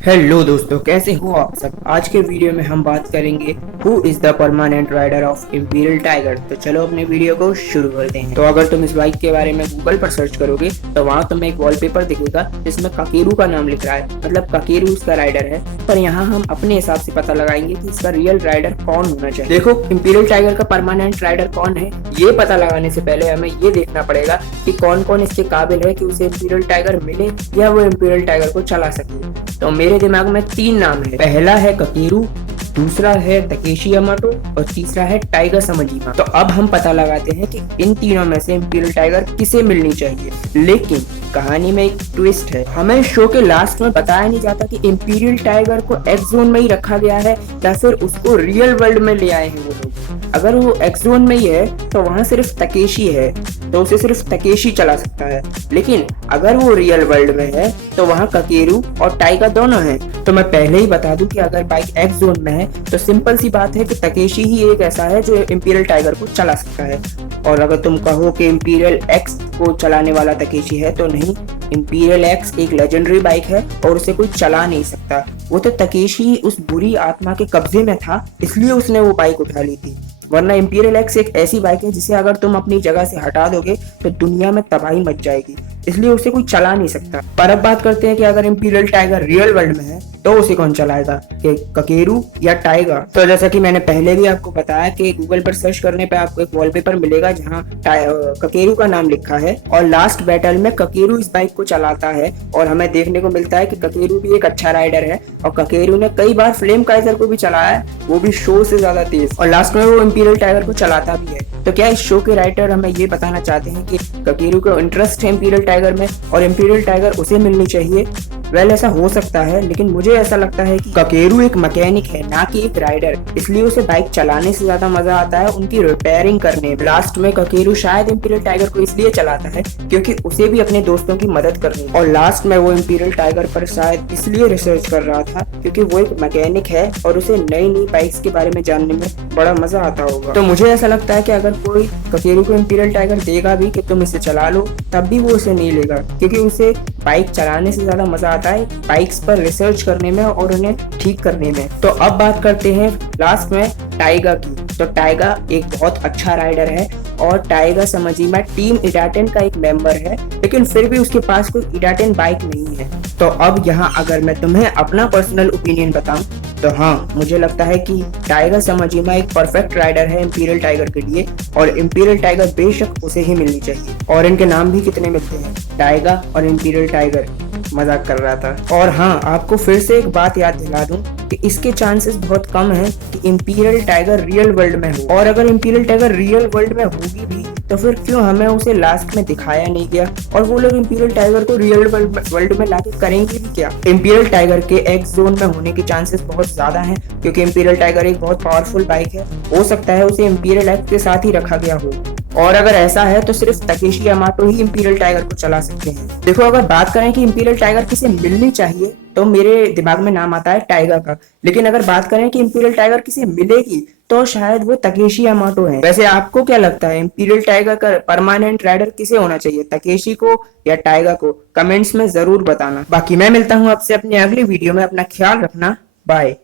Hello दोस्तों, कैसे हो आप सब। आज के वीडियो में हम बात करेंगे who is the permanent rider of imperial tiger. तो चलो अपने वीडियो को शुरू करते हैं। तो अगर तुम इस बाइक के बारे में गूगल पर सर्च करोगे तो वहाँ तुम्हें एक वॉलपेपर दिखेगा जिसमें ककेरू का नाम लिख रहा है, मतलब ककेरू इसका राइडर है। पर यहाँ हम अपने हिसाब से पता लगाएंगे कि इसका रियल राइडर कौन होना चाहिए। देखो, इंपीरियल टाइगर का परमानेंट राइडर कौन है ये पता लगाने से पहले हमें ये देखना पड़ेगा कि कौन कौन इसके काबिल है कि उसे इंपीरियल टाइगर मिले या वो इंपीरियल टाइगर को चला सके। तो मेरे दिमाग में 3 नाम है। पहला है ककेरू, दूसरा है तकेशी यामाटो और तीसरा है टाइगर समजीमा। तो अब हम पता लगाते हैं कि इन तीनों में से इंपीरियल टाइगर किसे मिलनी चाहिए। लेकिन कहानी में एक ट्विस्ट है। हमें शो के लास्ट में बताया नहीं जाता कि इंपीरियल टाइगर को एक्स जोन में ही रखा गया है या फिर उसको रियल वर्ल्ड में ले आए हैं वो लोग। अगर वो एक्स जोन में ही है तो वहाँ सिर्फ तकेशी है, तो उसे सिर्फ तकेशी चला सकता है। लेकिन अगर वो रियल वर्ल्ड में है तो वहाँ ककेरू और टाइगर दोनों हैं। तो मैं पहले ही बता दूं कि अगर बाइक एक्स जोन में है तो सिंपल सी बात है कि तकेशी ही एक ऐसा है जो इंपीरियल टाइगर को चला सकता है। और अगर तुम कहो कि इंपीरियल एक्स को चलाने वाला तकेशी है, तो नहीं, इंपीरियल एक्स एक लेजेंडरी बाइक है और उसे कोई चला नहीं सकता। वो तो तकेशी उस बुरी आत्मा के कब्जे में था, इसलिए उसने वो बाइक उठा ली थी। वरना इंपीरियल एक्स एक ऐसी बाइक है जिसे अगर तुम अपनी जगह से हटा दोगे तो दुनिया में तबाही मच जाएगी, इसलिए उसे कोई चला नहीं सकता। पर अब बात करते हैं कि अगर इंपीरियल टाइगर रियल वर्ल्ड में है तो उसे कौन चलाएगा, कि ककेरू या टाइगर। तो जैसा कि मैंने पहले भी आपको बताया कि गूगल पर सर्च करने पे आपको एक वॉलपेपर मिलेगा जहाँ ककेरू का नाम लिखा है और लास्ट बैटल में ककेरू इस बाइक को चलाता है और हमें देखने को मिलता है कि ककेरू भी एक अच्छा राइडर है और ककेरू ने कई बार फ्लेम काइजर को भी चलाया है, वो भी शो से ज्यादा तेज, और लास्ट में वो इंपीरियल टाइगर को चलाता भी है। तो क्या इस शो के राइटर हमें ये बताना चाहते हैं कि ककेरू को इंटरेस्ट है इंपीरियल टाइगर में और इंपीरियल टाइगर उसे मिलनी चाहिए? वेल, ऐसा हो सकता है, लेकिन मुझे ऐसा लगता है कि ककेरू एक मैकेनिक है, ना कि एक राइडर, इसलिए उसे बाइक चलाने से ज्यादा मजा आता है उनकी रिपेयरिंग करने में। लास्ट में ककेरू शायद इंपीरियल टाइगर को इसलिए चलाता है क्योंकि उसे भी अपने दोस्तों की मदद करनी है, और लास्ट में वो इंपीरियल टाइगर पर शायद इसलिए रिसर्च कर रहा था क्योंकि वो एक मैकेनिक है और उसे नई नई बाइक्स के बारे में जानने में बड़ा मजा आता होगा। तो मुझे ऐसा लगता है कि अगर कोई ककेरू को इंपीरियल टाइगर देगा भी कि तुम इसे चला लो, तब भी वो उसे नहीं लेगा क्योंकि उसे बाइक चलाने से ज्यादा मजा आता है बाइक्स पर रिसर्च करने में और उन्हें ठीक करने में। तो अब बात करते हैं लास्ट में टाइगर की। तो टाइगर एक बहुत अच्छा राइडर है और टाइगर समझिमा टीम इडाटेन का एक मेंबर है, लेकिन फिर भी उसके पास कोई इडाटेन बाइक नहीं है। तो अब यहाँ अगर मैं तुम्हें अपना पर्सनल ओपिनियन बताऊं तो हाँ, मुझे लगता है कि टाइगर समझिमा एक परफेक्ट राइडर है इंपीरियल टाइगर के लिए और इंपीरियल टाइगर बेशक उसे ही मिलनी चाहिए। और इनके नाम भी कितने मिलते हैं, टाइगर और इंपीरियल टाइगर, मजाक कर रहा था। और हाँ, आपको फिर से एक बात याद दिला दूं कि इसके चांसेस बहुत कम हैं कि इंपीरियल टाइगर रियल वर्ल्ड में हो, और अगर इंपीरियल टाइगर रियल वर्ल्ड में होगी भी तो फिर क्यों हमें उसे लास्ट में दिखाया नहीं गया, और वो लोग इंपीरियल टाइगर को रियल वर्ल्ड में लाके करेंगे भी क्या। इंपीरियल टाइगर के एक्स जोन में होने के चांसेस बहुत ज्यादा हैं क्योंकि इंपीरियल टाइगर एक बहुत पावरफुल बाइक है, हो सकता है उसे इंपीरियल एक्स के साथ ही रखा गया हो, और अगर ऐसा है तो सिर्फ तकेशी यामाटो ही इंपीरियल टाइगर को चला सकते हैं। देखो, अगर बात करें कि इंपीरियल टाइगर किसे मिलनी चाहिए तो मेरे दिमाग में नाम आता है टाइगर का, लेकिन अगर बात करें कि इंपीरियल टाइगर किसे मिलेगी तो शायद वो तकेशी यामाटो है। वैसे आपको क्या लगता है, इंपीरियल टाइगर का परमानेंट राइडर किसे होना चाहिए, तकेशी को या टाइगर को? कमेंट्स में जरूर बताना। बाकी मैं मिलता हूँ आपसे अपनी अगली वीडियो में, अपना ख्याल रखना, बाय।